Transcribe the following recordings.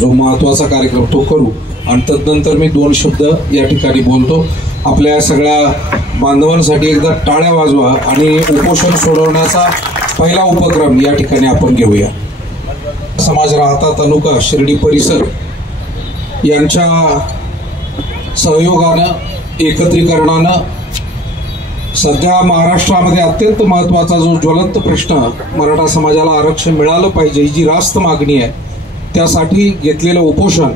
जो महत्त्वाचा कार्यक्रम तो करू आणि तदनंतर मी 2 शब्द या ठिकाणी बोलतो। आपल्या सगळ्या बांधवांसाठी एकदा टाळ्या वाजवा आणि उपोषण सोडवण्याचा पहिला उपक्रम या ठिकाणी आपण घेऊया। समाज राहता तालुका शिर्डी परिसर यांच्या सहयोगानं एकत्रीकरणानं सध्या महाराष्ट्रामध्ये अत्यंत महत्त्वाचा जो ज्वलंत प्रश्न मराठा समाजाला आरक्षण मिळालं पाहिजे ही जी रास्त मागणी आहे त्यासाठी घेतलेलं उपोषण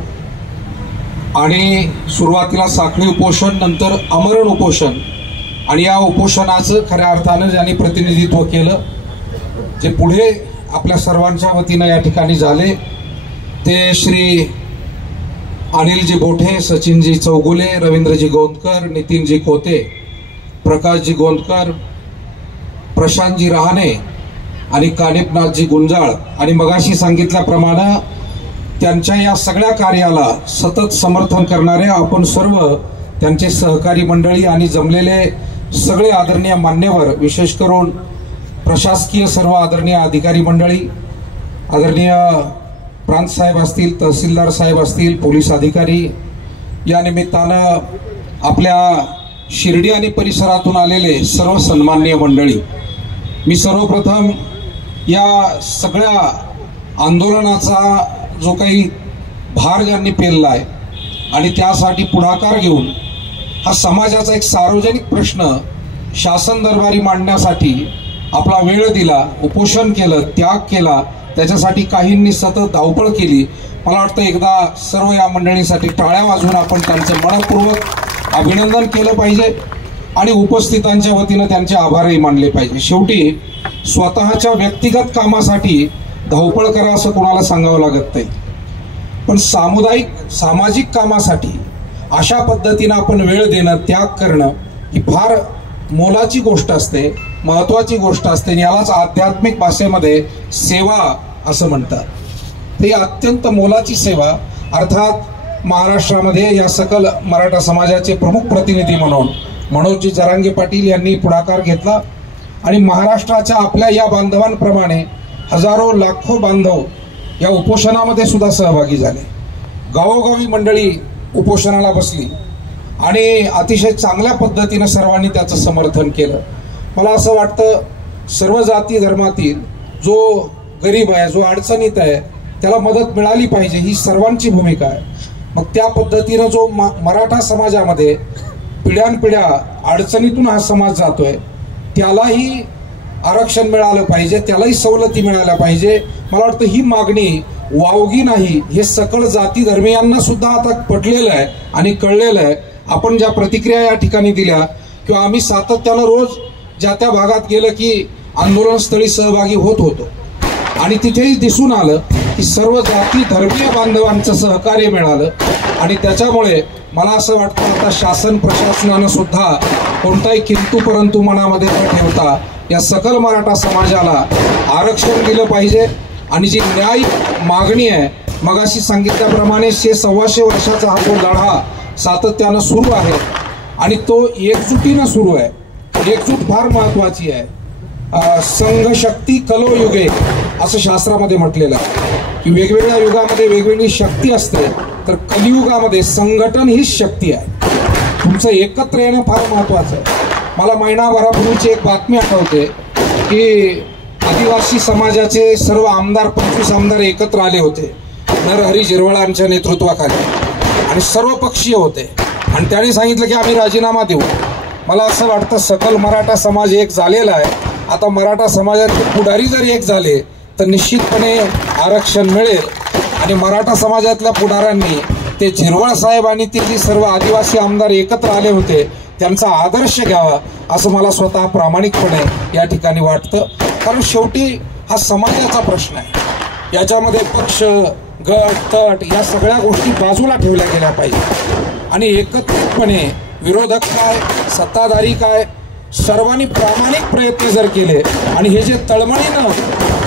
आणि सुरुवातीला साखळी उपोषण नंतर आमरण उपोषण आणि या उपोषणाचं खऱ्या अर्थानं ज्यांनी प्रतिनिधित्व केलं जे पुढे आपल्या सर्वांच्या वतीनं या ठिकाणी झाले ते श्री अनिलजी बोठे, सचिनजी चौगुले, रवींद्रजी गोंदकर, नितीनजी कोते, प्रकाशजी गोंदकर, प्रशांतजी रहाणे आणि कानिपनाथजी गुंजाळ आणि मगाशी सांगितल्याप्रमाणे त्यांच्या या सगळ्या कार्याला सतत समर्थन करणारे आपण सर्व त्यांचे सहकारी मंडळी आणि जमलेले सगळे आदरणीय मान्यवर, विशेष करून प्रशासकीय सर्व आदरणीय अधिकारी मंडळी, आदरणीय प्रांत साहेब असतील, तहसीलदार साहेब असतील, पोलीस अधिकारी, या निमित्तानं आपल्या शिर्डी आणि परिसरातून आलेले सर्व सन्माननीय मंडळी, मी सर्वप्रथम या सगळ्या आंदोलनाचा जो काही भार ज्यांनी पेलला आहे आणि त्यासाठी पुढाकार घेऊन हा समाजाचा एक सार्वजनिक प्रश्न शासन दरबारी मांडण्यासाठी आपला वेळ दिला, उपोषण केलं, त्याग केला, त्याच्यासाठी काहींनी सतत धावपळ केली। मला वाटतं एकदा सर्व या मंडळींसाठी टाळ्या वाजवून आपण त्यांचं मनपूर्वक अभिनंदन केलं पाहिजे आणि उपस्थितांच्या वतीनं त्यांचे आभारही मानले पाहिजे। शेवटी स्वतःच्या व्यक्तिगत कामासाठी धावपळ करा असं कोणाला सांगावं लागत नाही, पण सामाजिक कामासाठी अशा पद्धतीनं आपण वेळ देणं, त्याग करणं ही फार मोलाची गोष्ट असते, महत्त्वाची गोष्ट असते। यालाच आध्यात्मिक भाषेमध्ये सेवा असं म्हणतात। ही अत्यंत मोलाची सेवा, अर्थात महाराष्ट्रामध्ये या सकल मराठा समाजाचे प्रमुख प्रतिनिधी म्हणून मनोजजी जरांगे पाटील यांनी पुढाकार घेतला आणि महाराष्ट्राच्या आपल्या या बांधवांप्रमाणे हजारो लाखो बांधव या उपोषणामध्ये सुद्धा सहभागी झाले। गावोगावी मंडळी उपोषणाला बसली आणि अतिशय चांगल्या पद्धतीनं सर्वांनी त्याचं समर्थन केलं। मला असं वाटतं सर्व जाती धर्मातील जो गरीब आहे, जो अडचणीत आहे, त्याला मदत मिळाली पाहिजे ही सर्वांची भूमिका आहे। मग त्या पद्धतीनं जो मराठा समाजामध्ये पिढ्यानपिढ्या अडचणीतून हा समाज जातोय त्यालाही आरक्षण मिळालं पाहिजे, त्यालाही सवलती मिळाल्या पाहिजे। मला वाटतं ही मागणी वावगी नाही, हे सकल जाती धर्मीयांना सुद्धा आता पटलेलं आहे आणि कळलेलं आहे। आपण ज्या प्रतिक्रिया या ठिकाणी दिल्या किंवा आम्ही सातत्यानं रोज ज्या त्या भागात गेलं की आंदोलनस्थळी सहभागी होत होतो आणि तिथेही दिसून आलं की सर्व जाती धर्मीय बांधवांचं सहकार्य मिळालं आणि त्याच्यामुळे मला असं वाटतं आता शासन प्रशासनानं सुद्धा कोणताही किंतु परंतु मनामध्ये न ठेवता या सकल मराठा समाजाला आरक्षण दिलं पाहिजे आणि जी न्याय मागणी आहे मगाशी सांगितल्याप्रमाणे 100-125 वर्षाचा हा जो लढा सातत्यानं सुरू आहे आणि तो एकजुटीनं सुरू आहे। एकजूट फार महत्वाची आहे। संघ शक्ती कलो युगे असं शास्त्रामध्ये म्हटलेलं आहे की वेगवेगळ्या युगामध्ये वेगवेगळी शक्ती असते, तर कलियुगामध्ये संघटन ही शक्ती आहे। तुमचं एकत्र येणं फार महत्वाचं आहे। मला महिनाभरापूर्वीची एक बातमी आठवते की आदिवासी समाजाचे सर्व आमदार 25 आमदार एकत्र आले होते नरहरी झिरवळांच्या नेतृत्वाखाली आणि सर्व पक्षीय होते आणि त्यांनी सांगितलं की आम्ही राजीनामा देऊ। मला असं वाटतं सकल मराठा समाज एक झालेला आहे। आता मराठा समाजाचे पुढारी जर एक झाले तर निश्चितपणे आरक्षण मिळेल आणि मराठा समाजातल्या पुढाऱ्यांनी ते झिरवळ साहेब आणि ते जे सर्व आदिवासी आमदार एकत्र आले होते त्यांचा आदर्श घ्यावा असं मला स्वतः प्रामाणिकपणे या ठिकाणी वाटतं। कारण शेवटी हा समाजाचा प्रश्न आहे, याच्यामध्ये पक्ष गट तट या सगळ्या गोष्टी बाजूला ठेवल्या गेल्या पाहिजे आणि एकत्रितपणे विरोधक काय सत्ताधारी काय सर्वांनी प्रामाणिक प्रयत्न जर केले आणि हे जे तळमळीनं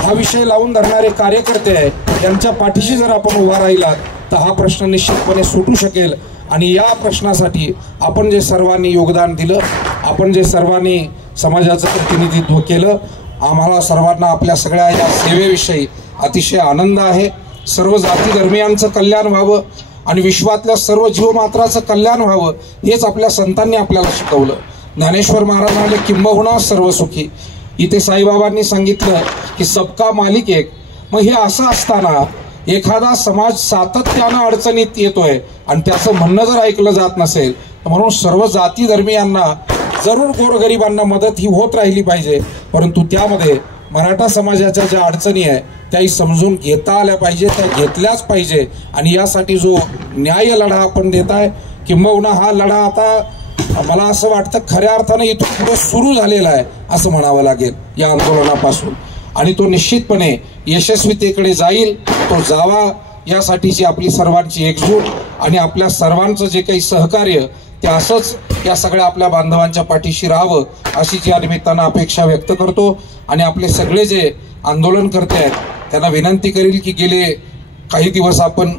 हा विषय लावून धरणारे कार्यकर्ते आहेत यांच्या पाठीशी जर आपण उभा राहिलात तर हा प्रश्न निश्चितपणे सुटू शकेल आणि या प्रश्नासाठी आपण जे सर्वांनी योगदान दिलं, आपण जे सर्वांनी समाजाचं प्रतिनिधित्व केलं, आम्हाला सर्वांना आपल्या सगळ्या या सेवेविषयी अतिशय आनंद आहे सर्व जाती धर्मियांचं कल्याण व्हावं आणि विश्वातल्या सर्व जीवमात्राचं कल्याण व्हावं हेच आपल्या संतांनी आपल्याला शिकवलं. ज्ञानेश्वर महाराज म्हणाले किंबहुना सर्व सुखी. इथे साईबाबांनी सांगितलं की सबका मालिक एक. मग हे असं असताना एखादा समाज सातत्यानं अडचणीत येतोय आणि त्याचं म्हणणं जर ऐकलं जात नसेल तर म्हणून सर्व जाती धर्मियांना जरूर गोरगरिबांना मदत ही होत राहिली पाहिजे, परंतु त्यामध्ये मराठा समाजाच्या ज्या अडचणी आहे त्याही समजून घेता आल्या पाहिजे, त्या घेतल्याच पाहिजे. आणि यासाठी जो न्याय लढा आपण देताय किंबहुना हा लढा आता मला असं वाटतं खऱ्या अर्थानं इथून पुढे सुरू झालेला आहे असं म्हणावं लागेल या आंदोलनापासून. आणि तो निश्चितपणे यशस्वीतेकडे जाईल, तो जावा यासाठीची आपली सर्वांची एकजूट आणि आपल्या सर्वांचं जे काही सहकार्य ते असंच या सगळ्या आपल्या बांधवांच्या पाठीशी राहावं अशी या निमित्तानं अपेक्षा व्यक्त करतो. आणि आपले सगळे जे आंदोलनकर्ते आहेत त्यांना विनंती करील की गेले काही दिवस आपण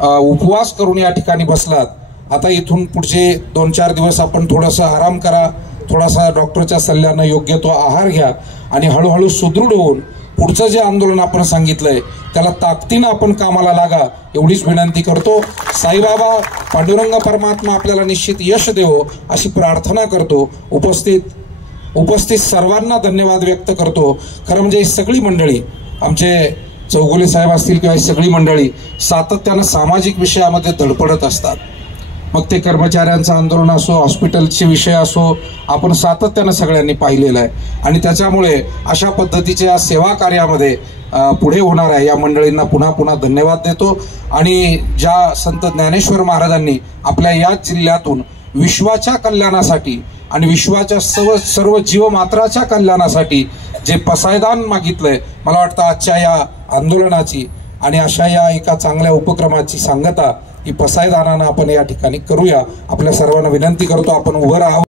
उपवास करून या ठिकाणी बसलात, आता इथून पुढचे 2-4 दिवस आपण थोडासा आराम करा, थोडासा डॉक्टरच्या सल्ल्यानं योग्य तो आहार घ्या आणि हळूहळू सुदृढ होऊन पुढचं जे आंदोलन आपण सांगितलंय त्याला ताकदीनं आपण कामाला लागा एवढीच विनंती करतो. साईबाबा पांडुरंग परमात्मा आपल्याला निश्चित यश देवो अशी प्रार्थना करतो. उपस्थित सर्वांना धन्यवाद व्यक्त करतो. खरं म्हणजे ही सगळी मंडळी, आमचे चौगुले साहेब असतील किंवा ही सगळी मंडळी सातत्यानं सामाजिक विषयामध्ये धडपडत असतात. मग ते कर्मचाऱ्यांचं आंदोलन असो, हॉस्पिटलचे विषय असो, आपण सातत्यानं सगळ्यांनी पाहिलेलं आहे. आणि त्याच्यामुळे अशा पद्धतीच्या सेवा कार्यामध्ये पुढे होणार आहे या मंडळींना पुन्हा पुन्हा धन्यवाद देतो. आणि ज्या संत ज्ञानेश्वर महाराजांनी आपल्या याच जिल्ह्यातून विश्वाच्या कल्याणासाठी आणि विश्वाच्या सर्व जीवमात्राच्या कल्याणासाठी जे पसायदान मागितलंय, मला वाटतं आजच्या या आंदोलनाची आणि अशा या एका चांगल्या उपक्रमाची सांगता ही पसायदानानं आपण या ठिकाणी करूया. आपल्या सर्वांना विनंती करतो आपण उभं राहावं.